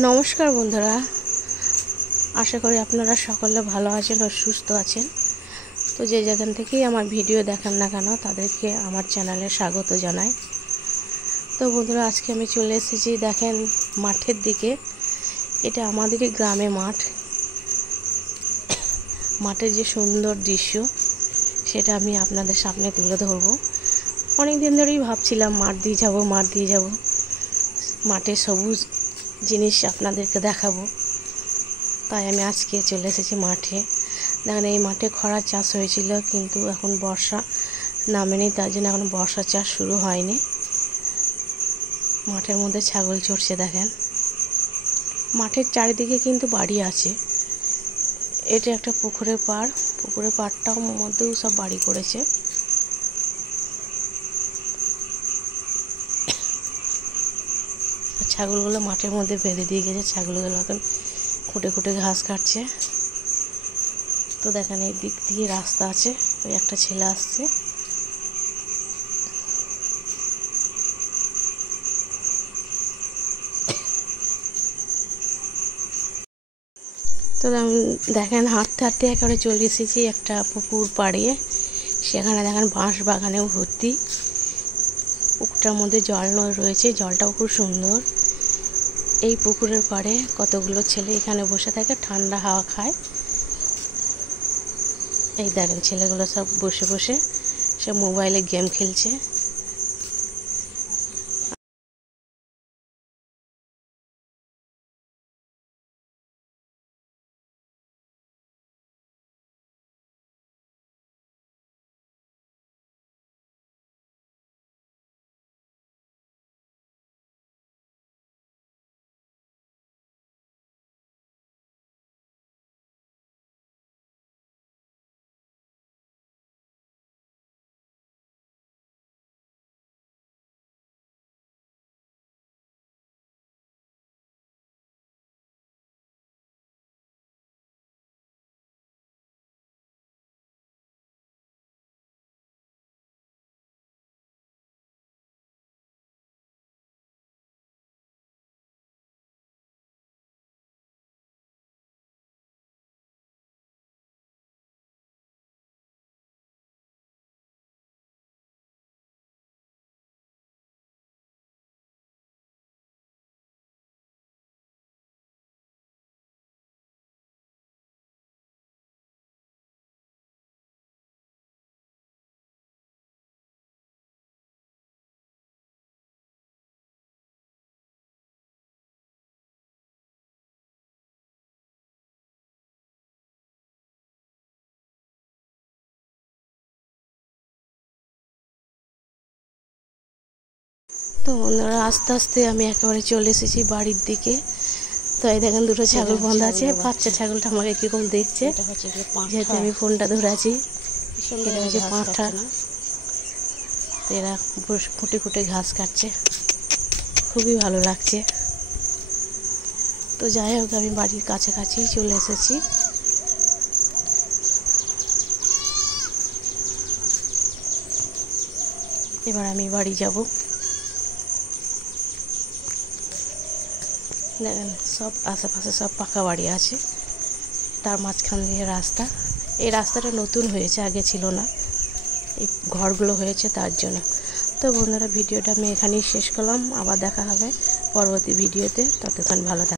নমস্কার বন্ধুরা, আশা করি আপনারা সকলে ভালো আছেন ও সুস্থ আছেন। তো যে যেখান থেকেই আমার ভিডিও দেখেন না কেন তাদেরকে আমার চ্যানেলে স্বাগত জানাই। তো বন্ধুরা, আজকে আমি চলে এসেছি দেখেন মাঠের দিকে। এটা আমাদেরই গ্রামে মাঠের যে সুন্দর দৃশ্য সেটা আমি আপনাদের সামনে তুলে ধরবো। অনেক দিন ধরেই ভাবছিলাম মাঠ দিয়ে যাব, মাঠে সবুজ জিনিস আপনাদেরকে দেখাবো। তাই আমি আজকে চলে এসেছি মাঠে। দেখেন এই মাঠে খরার চাষ হয়েছিল, কিন্তু এখন বর্ষা নামেনি, তার জন্য এখন বর্ষা চাষ শুরু হয়নি। মাঠের মধ্যে ছাগল চড়ছে দেখেন। মাঠের চারিদিকে কিন্তু বাড়ি আছে। এটা একটা পুকুরের পাড়টার মধ্যেও সব বাড়ি করেছে। ছাগলগুলো মাঠের মধ্যে বেঁধে দিয়ে গেছে। ছাগলগুলো এখন খুঁটে খুঁটে ঘাস কাটছে। তো দেখেন এই দিক দিয়ে রাস্তা আছে, ওই একটা ছেলে আসছে। তো দেখেন হাঁটতে হাঁটতে একেবারে চলে এসেছি একটা পুকুর পাড়ে। সেখানে দেখেন বাঁশ বাগানেও ভর্তি। পুকুরটার মধ্যে জল রয়েছে, জলটাও খুব সুন্দর। এই পুকুরের পাড়ে কতগুলো ছেলে এখানে বসে থাকে, ঠান্ডা হাওয়া খায়। এই দেখেন ছেলেগুলো সব বসে বসে সব মোবাইলে গেম খেলছে। তো বন্ধুরা, আস্তে আস্তে আমি একেবারে চলে এসেছি বাড়ির দিকে। তো এই দেখেন দুটো ছাগল বাঁধা আছে। বাচ্চা ছাগলটা আমাকে কিরকম দেখছে, যেহেতু আমি ফোনটা ধরে আছি। এটা হচ্ছে পাঁঠা। এরা খুঁটে খুঁটে ঘাস কাটছে, খুবই ভালো লাগছে। তো যাই হোক, আমি বাড়ির কাছাকাছি চলে এসেছি। এবার আমি বাড়ি যাব। দেখেন সব আশেপাশে সব পাকা বাড়ি আছে, তার মাঝখান দিয়ে রাস্তা। এই রাস্তাটা নতুন হয়েছে, আগে ছিল না। এই ঘরগুলো হয়েছে তার জন্য। তো বন্ধুরা, ভিডিওটা আমি এখানেই শেষ করলাম। আবার দেখা হবে পরবর্তী ভিডিওতে। ততক্ষণ ভালো থাকবেন।